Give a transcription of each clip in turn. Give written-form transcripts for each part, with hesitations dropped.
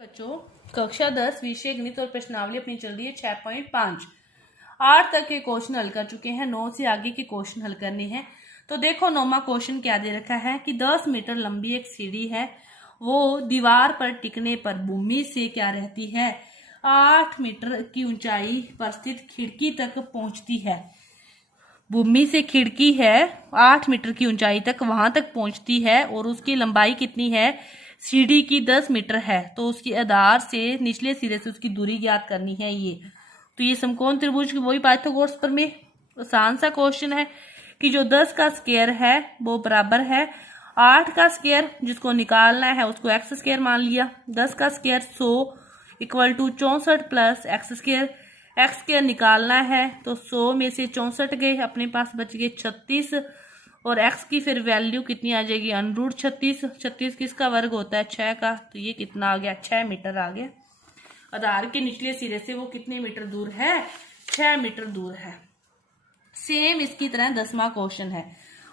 बच्चों, कक्षा 10 विषय गणित और प्रश्नावली अपनी चल रही है 6.5। 8 तक के क्वेश्चन हल कर चुके हैं, 9 से आगे के क्वेश्चन हल करने हैं। तो देखो 9वां क्वेश्चन क्या दे रखा है कि 10 मीटर लंबी एक सीढ़ी है, वो दीवार पर टिकने पर भूमि से क्या रहती है, 8 मीटर की ऊंचाई पर स्थित खिड़की तक पहुंचती है। भूमि से खिड़की है 8 मीटर की ऊंचाई तक, वहां तक पहुंचती है और उसकी लंबाई कितनी है, सीढ़ी की 10 मीटर है। तो उसकी आधार से निचले सिरे से उसकी दूरी ज्ञात करनी है। तो ये समकोण त्रिभुज की वही पाइथागोरस प्रमेय आसान सा क्वेश्चन है कि जो 10 का स्क्वायर है वो बराबर है 8 का स्क्वायर, जिसको निकालना है उसको एक्स स्क्वायर मान लिया। 10 का square 100 equal to 64 plus X square निकालना है तो 100 में से 64 गए, अपने पास बच गए 36 और x की फिर वैल्यू कितनी आ जाएगी, √ 36। 36 किसका वर्ग होता है, 6 का। तो ये कितना आ गया, 6 मीटर आ गया। आधार के निचले सिरे से वो कितने मीटर दूर है, 6 मीटर दूर है। सेम इसकी तरह 10वां क्वेश्चन है।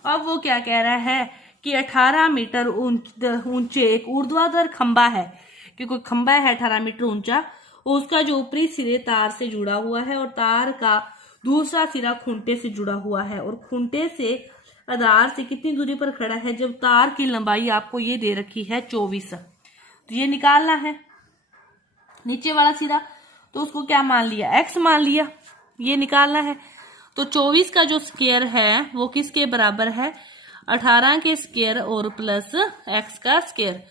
अब वो क्या कह रहा है कि 18 मीटर ऊंचे एक ऊर्ध्वाधर खंबा है, कि कोई खंबा है 18 मीटर ऊंचा, उसका जो ऊपरी सिरे तार से जुड़ा हुआ है और तार का दूसरा सिरा खूंटे से जुड़ा हुआ है और खूंटे से आधार से कितनी दूरी पर खड़ा है, जब तार की लंबाई आपको ये दे रखी है 24। तो ये निकालना है नीचे वाला सिरा, तो उसको क्या मान लिया, x मान लिया। ये निकालना है तो 24 का जो स्क्वायर है वो किसके बराबर है, 18 के स्क्वायर और प्लस x का स्क्वायर।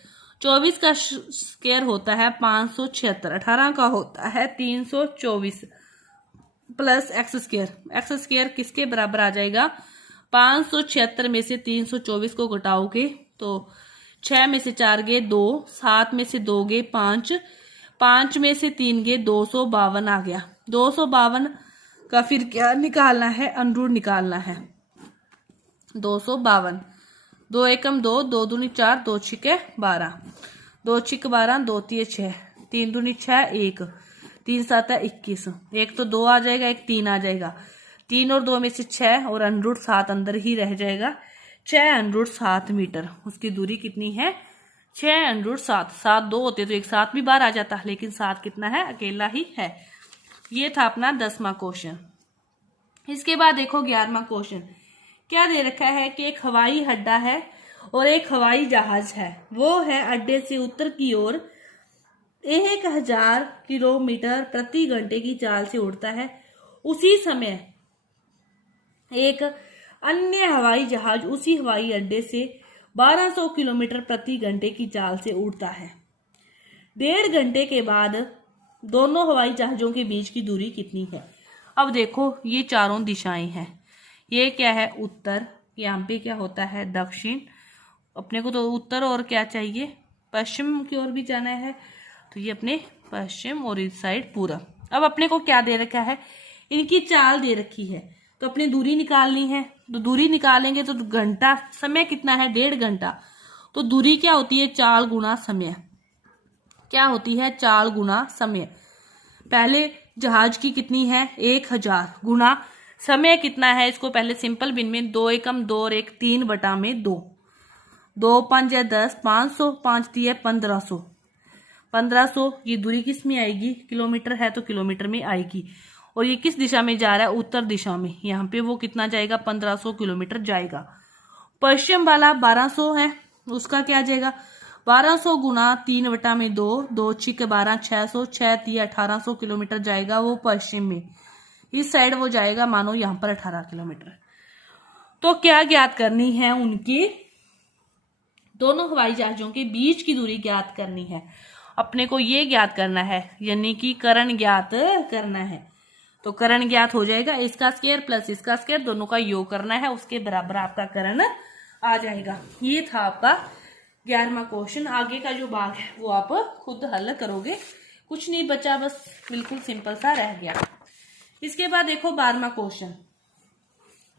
24 का स्क्वायर होता है 576, 18 का होता है 324 प्लस एक्स स्क्वायर किसके बराबर आ जाएगा, 576 में से 324 को घटाओगे तो 6 में से 4 गए 2, 7 में से 2 गए 5, 5 में से 3 गए 252 आ गया। 252 का फिर क्या निकालना है, अंडरूट निकालना है। 252, 2 एकम 2, 2 दूनी 4, 2 छिके 12, 2 छिक 12, 2 तिये 6, 3 दूनी 6, 1, 3 7 21, एक तो 2 आ जाएगा, एक 3 आ जाएगा, 3 और 2 में से 6 और √ 7 अंदर ही रह जाएगा। 6 √ 7 मीटर उसकी दूरी कितनी है, 6 √ 7। 7 2 होते तो एक 7 भी बाहर आ जाता, लेकिन 7 कितना है, अकेला ही है। ये था अपना 10वां क्वेश्चन। इसके बाद देखो 11वां क्वेश्चन क्या दे रखा है कि एक हवाई अड्डा है और एक हवाई जहाज है, वो है अड्डे से उत्तर की ओर 1000 किलोमीटर प्रति घंटे की चाल से उड़ता है। उसी समय एक अन्य हवाई जहाज उसी हवाई अड्डे से 1200 किलोमीटर प्रति घंटे की चाल से उड़ता है। 1.5 घंटे के बाद दोनों हवाई जहाजों के बीच की दूरी कितनी है। अब देखो ये चारों दिशाएं हैं, ये क्या है उत्तर, यहाँ पे क्या होता है दक्षिण, अपने को तो उत्तर और क्या चाहिए, पश्चिम की ओर भी जाना है, तो ये अपने पश्चिम और इस साइड पूरब। अब अपने को क्या दे रखा है, इनकी चाल दे रखी है, तो अपनी दूरी निकालनी है। तो दूरी निकालेंगे तो घंटा, समय कितना है 1.5 घंटा, तो दूरी क्या होती है, चाल गुना समय। क्या होती है, चाल गुना समय। पहले जहाज की कितनी है 1000 गुना समय कितना है, इसको पहले सिंपल बिन में 2 एकम 2 और 1 3 बटा में 2, 2 5 10, 500, 5 दिए 1500, 1500 ये दूरी किस में आएगी, किलोमीटर है तो किलोमीटर में आएगी। और ये किस दिशा में जा रहा है, उत्तर दिशा में, यहाँ पे वो कितना जाएगा 1500 किलोमीटर जाएगा। पश्चिम वाला 1200 है, उसका क्या जाएगा 1200 गुना 3 बटा में 2, 2 छिक 12, 600, 6 3 1800 किलोमीटर जाएगा वो पश्चिम में। इस साइड वो जाएगा मानो यहाँ पर 18 किलोमीटर। तो क्या ज्ञात करनी है, उनकी दोनों हवाई जहाजों के बीच की दूरी ज्ञात करनी है। अपने को ये ज्ञात करना है, यानी कि कर्ण ज्ञात करना है। तो कर्ण ज्ञात हो जाएगा, इसका स्क्वायर प्लस इसका स्क्वायर दोनों का योग करना है, उसके बराबर आपका कर्ण आ जाएगा। ये था आपका 11वां क्वेश्चन। आगे का जो भाग है वो आप खुद हल करोगे, कुछ नहीं बचा, बस बिल्कुल सिंपल सा रह गया। इसके बाद देखो 12वां क्वेश्चन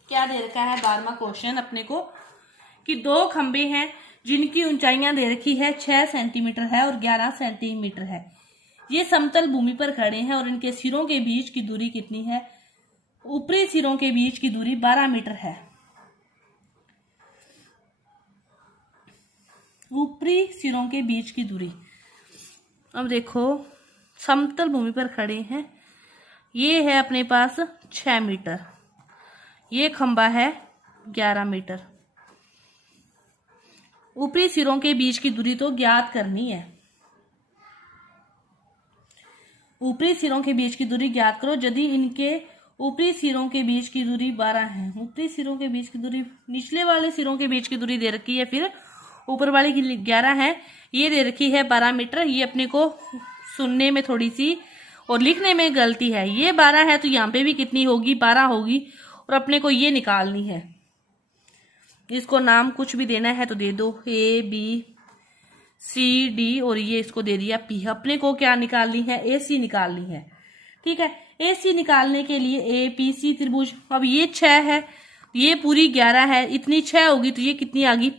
क्या दे रखा है। 12वां क्वेश्चन अपने को कि 2 खंबे हैं जिनकी ऊंचाइयां दे रखी है 6 सेंटीमीटर है और 11 सेंटीमीटर है। ये समतल भूमि पर खड़े हैं और इनके सिरों के बीच की दूरी कितनी है, ऊपरी सिरों के बीच की दूरी 12 मीटर है। ऊपरी सिरों के बीच की दूरी अब देखो समतल भूमि पर खड़े हैं, ये है अपने पास 6 मीटर, ये खंबा है 11 मीटर। ऊपरी सिरों के बीच की दूरी तो ज्ञात करनी है। ऊपरी सिरों के बीच की दूरी ज्ञात करो। यदि इनके ऊपरी सिरों के बीच की दूरी 12 है, ऊपरी सिरों के बीच की दूरी, निचले वाले सिरों के बीच की दूरी दे रखी है, फिर ऊपर वाले की 11 है, ये दे रखी है 12 मीटर। ये अपने को सुनने में थोड़ी सी और लिखने में गलती है। ये 12 है तो यहाँ पे भी कितनी होगी, 12 होगी, और अपने को ये निकालनी है। इसको नाम कुछ भी देना है तो दे दो, ए बी सी डी, और ये इसको दे दिया पी। अपने को क्या निकालनी है, ए सी निकालनी है। ठीक है, ए सी निकालने के लिए ए पी सी त्रिभुज, अब ये 6 है, ये पूरी 11 है, इतनी 6 होगी तो ये कितनी आ गई,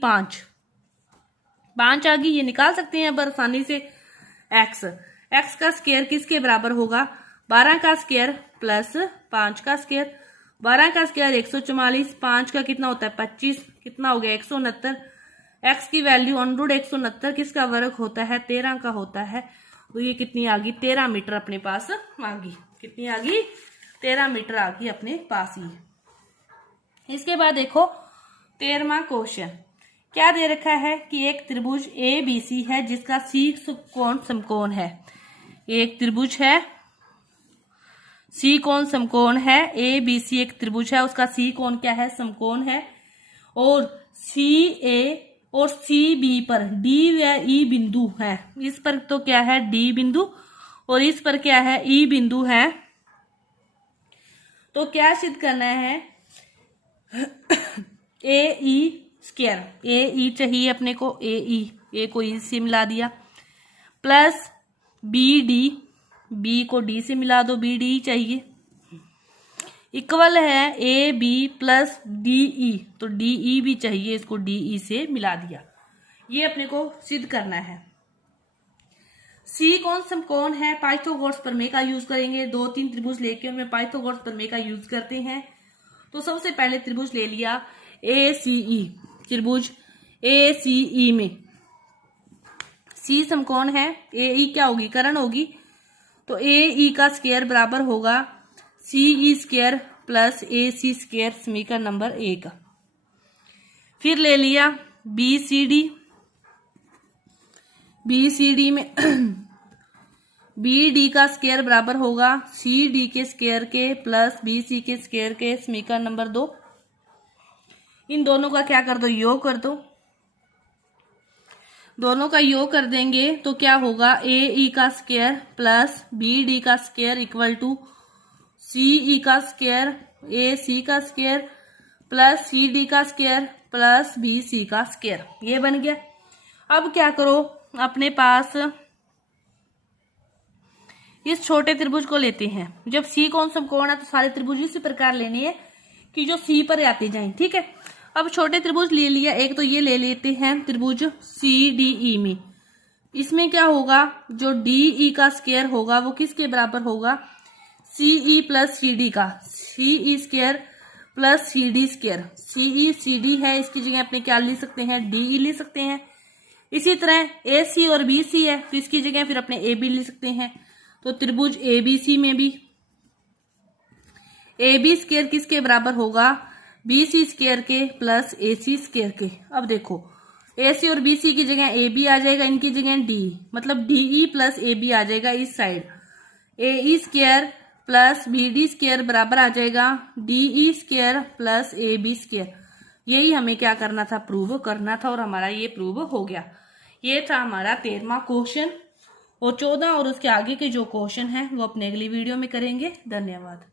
5 आ गई। ये निकाल सकते हैं पर आसानी से। एक्स का स्क्वायर किसके बराबर होगा, 12 का स्क्वायर प्लस 5 का स्क्वायर। 12 का स्क्वायर 144, 5 का कितना होता है 25, कितना हो गया 169। एक्स की वैल्यू √ 169 किसका वर्ग होता है, 13 का होता है। तो ये कितनी आ गई, 13 मीटर अपने पास आ गई। कितनी आ गई, 13 मीटर आ गई अपने पास ही। इसके बाद देखो 13वां क्वेश्चन क्या दे रखा है कि एक त्रिभुज ए बी सी है जिसका सी कोण समकोण है। एक त्रिभुज है, सी कोण समकोण है, ए बी सी एक त्रिभुज है, उसका सी कोण क्या है, समकोण है, और सी ए और सी बी पर डी या ई बिंदु है। इस पर तो क्या है, डी बिंदु, और इस पर क्या है, ई बिंदु है। तो क्या सिद्ध करना है, ए ई स्क्वायर, ए ई चाहिए अपने को, ए ई, ए को ई से मिला दिया, प्लस बी डी, बी को डी से मिला दो, बी डी चाहिए, इक्वल है A B plus D E, तो डी ई भी चाहिए, इसको डी ई से मिला दिया। ये अपने को सिद्ध करना है। सी कोण समकोण है, पाइथागोरस प्रमेय का यूज करेंगे। 2-3 त्रिभुज लेके उनमें पाइथागोरस प्रमेय का यूज करते हैं। तो सबसे पहले त्रिभुज ले लिया ए सी ई, त्रिभुज ए सी ई में सी समकोण है, ए ई क्या होगी, कर्ण होगी, तो ए ई का स्क्वायर बराबर होगा C E square plus A C square, समीकरण नंबर 1। फिर ले लिया B C D, B C D में बी डी का स्क्वायर बराबर होगा सी डी के स्क्वायर के प्लस बी सी के स्क्वायर के, समीकरण नंबर 2। इन दोनों का क्या कर दो, योग कर दो। दोनों का योग कर देंगे तो क्या होगा, ए ई का स्क्वायर प्लस बी डी का स्क्वायर इक्वल टू सी ई का स्क्वायर, ए सी का स्क्वायर प्लस सी डी का स्क्वायर प्लस बी सी का स्क्वायर। ये बन गया। अब क्या करो, अपने पास इस छोटे त्रिभुज को लेते हैं। जब सी कोण समकोण है तो सारे त्रिभुज इसी प्रकार लेने हैं कि जो सी पर आते जाएं। ठीक है, अब छोटे त्रिभुज ले लिया, एक तो ये ले लेते हैं त्रिभुज सी डी ई में। इसमें क्या होगा, जो डी ई का स्क्वायर होगा वो किसके बराबर होगा, C E plus C D का, C E square plus C D square. C E C D है, इसकी जगह अपने क्या ले सकते हैं, डी ई ले सकते हैं। इसी तरह ए सी और बी सी है तो इसकी जगह फिर अपने ए बी ले सकते हैं। तो त्रिभुज ए बी सी में भी ए बी स्क्वायर किसके बराबर होगा, बी सी स्क्वायर के प्लस ए सी स्क्वायर के। अब देखो ए सी और बी सी की जगह ए बी आ जाएगा, इनकी जगह डी, मतलब D E plus A B आ जाएगा इस साइड। A E square plus B D square बराबर आ जाएगा D E square plus A B square. यही हमें क्या करना था, प्रूव करना था, और हमारा ये प्रूव हो गया। ये था हमारा 13वां क्वेश्चन, और 14 और उसके आगे के जो क्वेश्चन है वो अपने अगली वीडियो में करेंगे। धन्यवाद।